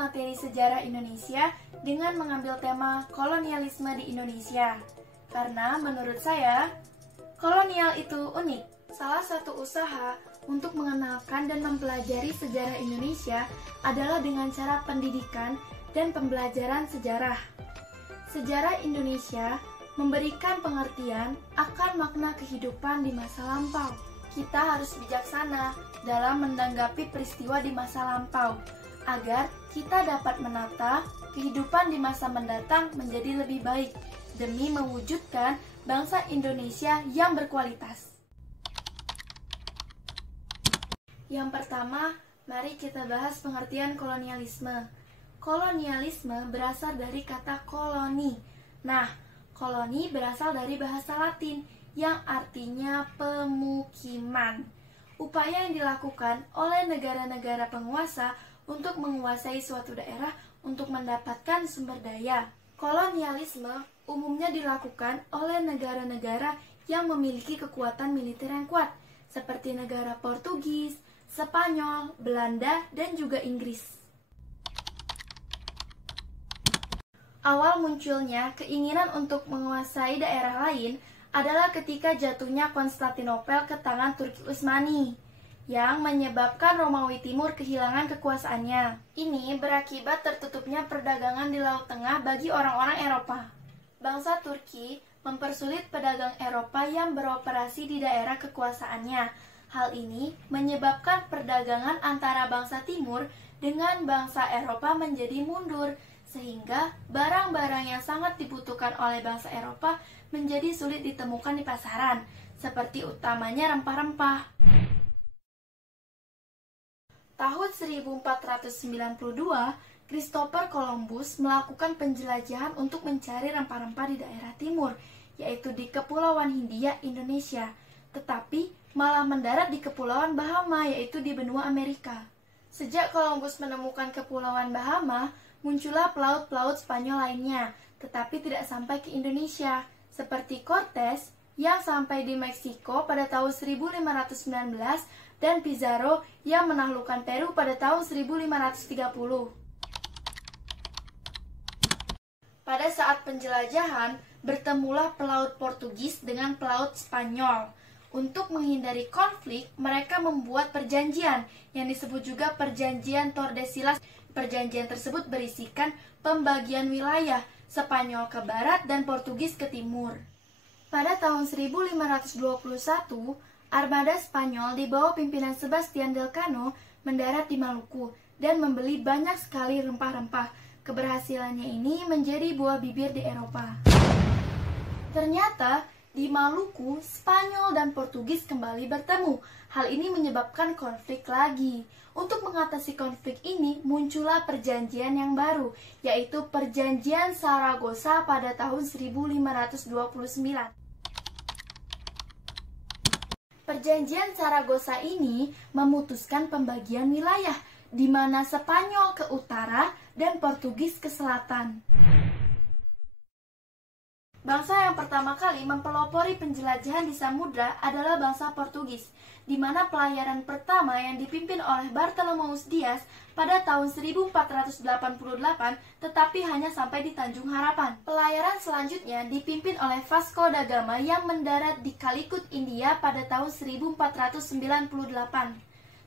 materi sejarah Indonesia dengan mengambil tema kolonialisme di Indonesia. Karena menurut saya, kolonial itu unik. Salah satu usaha untuk mengenalkan dan mempelajari sejarah Indonesia adalah dengan cara pendidikan dan pembelajaran sejarah. Sejarah Indonesia memberikan pengertian akan makna kehidupan di masa lampau. Kita harus bijaksana dalam menanggapi peristiwa di masa lampau, agar kita dapat menata kehidupan di masa mendatang menjadi lebih baik, demi mewujudkan bangsa Indonesia yang berkualitas. Yang pertama, mari kita bahas pengertian kolonialisme. Kolonialisme berasal dari kata koloni. Nah, koloni berasal dari bahasa Latin yang artinya pemukiman. Upaya yang dilakukan oleh negara-negara penguasa untuk menguasai suatu daerah untuk mendapatkan sumber daya. Kolonialisme umumnya dilakukan oleh negara-negara yang memiliki kekuatan militer yang kuat, seperti negara Portugis, Spanyol, Belanda, dan juga Inggris. Awal munculnya keinginan untuk menguasai daerah lain adalah ketika jatuhnya Konstantinopel ke tangan Turki Utsmani, yang menyebabkan Romawi Timur kehilangan kekuasaannya. Ini berakibat tertutupnya perdagangan di Laut Tengah bagi orang-orang Eropa. Bangsa Turki mempersulit pedagang Eropa yang beroperasi di daerah kekuasaannya. Hal ini menyebabkan perdagangan antara bangsa Timur dengan bangsa Eropa menjadi mundur, sehingga barang-barang yang sangat dibutuhkan oleh bangsa Eropa menjadi sulit ditemukan di pasaran, seperti utamanya rempah-rempah. Tahun 1492, Christopher Columbus melakukan penjelajahan untuk mencari rempah-rempah di daerah timur, yaitu di Kepulauan Hindia, Indonesia, tetapi malah mendarat di Kepulauan Bahama, yaitu di benua Amerika. Sejak Columbus menemukan Kepulauan Bahama, muncullah pelaut-pelaut Spanyol lainnya, tetapi tidak sampai ke Indonesia, seperti Cortes yang sampai di Meksiko pada tahun 1519 dan Pizarro yang menaklukkan Peru pada tahun 1530. Pada saat penjelajahan, bertemulah pelaut Portugis dengan pelaut Spanyol. Untuk menghindari konflik, mereka membuat perjanjian yang disebut juga Perjanjian Tordesillas. Perjanjian tersebut berisikan pembagian wilayah Spanyol ke barat dan Portugis ke timur. Pada tahun 1521, armada Spanyol di bawah pimpinan Sebastian del Cano mendarat di Maluku dan membeli banyak sekali rempah-rempah. Keberhasilannya ini menjadi buah bibir di Eropa. Ternyata di Maluku, Spanyol dan Portugis kembali bertemu. Hal ini menyebabkan konflik lagi. Untuk mengatasi konflik ini, muncullah perjanjian yang baru, yaitu Perjanjian Saragossa pada tahun 1529. Perjanjian Saragossa ini memutuskan pembagian wilayah, di mana Spanyol ke utara dan Portugis ke selatan. Bangsa yang pertama kali mempelopori penjelajahan di samudra adalah bangsa Portugis, di mana pelayaran pertama yang dipimpin oleh Bartolomeus Dias pada tahun 1488 tetapi hanya sampai di Tanjung Harapan. Pelayaran selanjutnya dipimpin oleh Vasco da Gama yang mendarat di Calicut, India pada tahun 1498.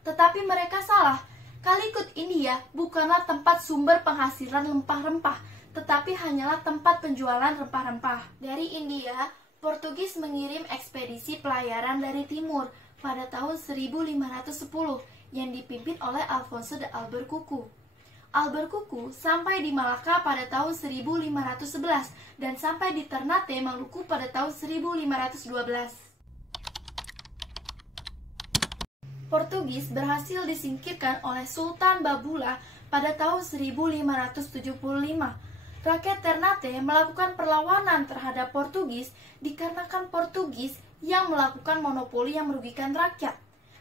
Tetapi mereka salah. Calicut, India bukanlah tempat sumber penghasilan rempah-rempah, tetapi hanyalah tempat penjualan rempah-rempah. Dari India, Portugis mengirim ekspedisi pelayaran dari timur pada tahun 1510 yang dipimpin oleh Alfonso de Albuquerque. Albuquerque sampai di Malaka pada tahun 1511 dan sampai di Ternate, Maluku pada tahun 1512. Portugis berhasil disingkirkan oleh Sultan Babula pada tahun 1575. Rakyat Ternate melakukan perlawanan terhadap Portugis dikarenakan Portugis yang melakukan monopoli yang merugikan rakyat.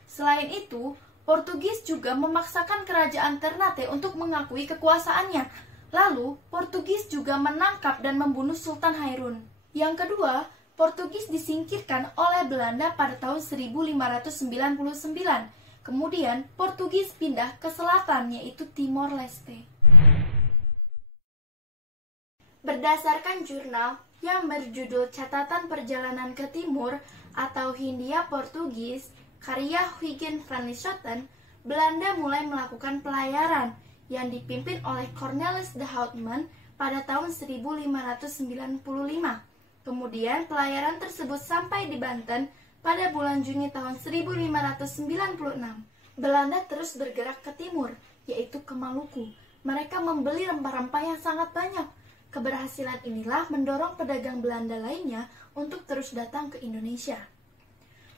Selain itu, Portugis juga memaksakan kerajaan Ternate untuk mengakui kekuasaannya. Lalu, Portugis juga menangkap dan membunuh Sultan Hairun. Yang kedua, Portugis disingkirkan oleh Belanda pada tahun 1599. Kemudian Portugis pindah ke selatan, yaitu Timor Leste. Berdasarkan jurnal yang berjudul Catatan Perjalanan ke Timur atau Hindia Portugis, karya Huygens van Lieshoten, Belanda mulai melakukan pelayaran yang dipimpin oleh Cornelis de Houtman pada tahun 1595. Kemudian pelayaran tersebut sampai di Banten pada bulan Juni tahun 1596. Belanda terus bergerak ke timur, yaitu ke Maluku. Mereka membeli rempah-rempah yang sangat banyak. Keberhasilan inilah mendorong pedagang Belanda lainnya untuk terus datang ke Indonesia.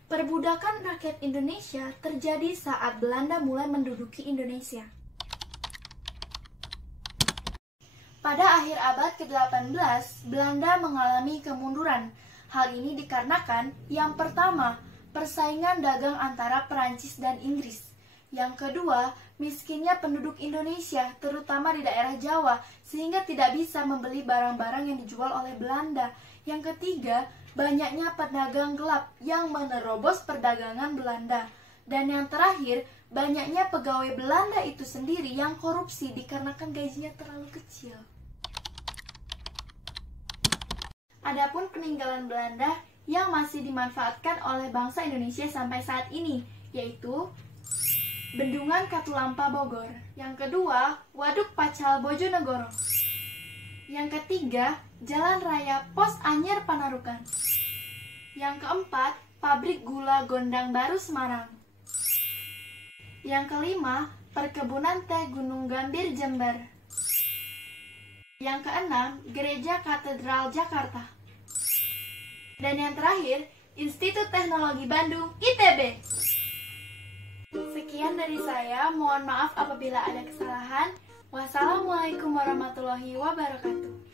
Perbudakan rakyat Indonesia terjadi saat Belanda mulai menduduki Indonesia. Pada akhir abad ke-18, Belanda mengalami kemunduran. Hal ini dikarenakan, yang pertama, persaingan dagang antara Perancis dan Inggris. Yang kedua, miskinnya penduduk Indonesia, terutama di daerah Jawa, sehingga tidak bisa membeli barang-barang yang dijual oleh Belanda. Yang ketiga, banyaknya pedagang gelap yang menerobos perdagangan Belanda. Dan yang terakhir, banyaknya pegawai Belanda itu sendiri yang korupsi dikarenakan gajinya terlalu kecil. Adapun peninggalan Belanda yang masih dimanfaatkan oleh bangsa Indonesia sampai saat ini, yaitu Bendungan Katulampa Bogor. Yang kedua, Waduk Pacal Bojonegoro. Yang ketiga, Jalan Raya Pos Anyer Panarukan. Yang keempat, Pabrik Gula Gondang Baru Semarang. Yang kelima, Perkebunan Teh Gunung Gambir Jember. Yang keenam, Gereja Katedral Jakarta. Dan yang terakhir, Institut Teknologi Bandung ITB. Sekian dari saya, mohon maaf apabila ada kesalahan. Wassalamualaikum warahmatullahi wabarakatuh.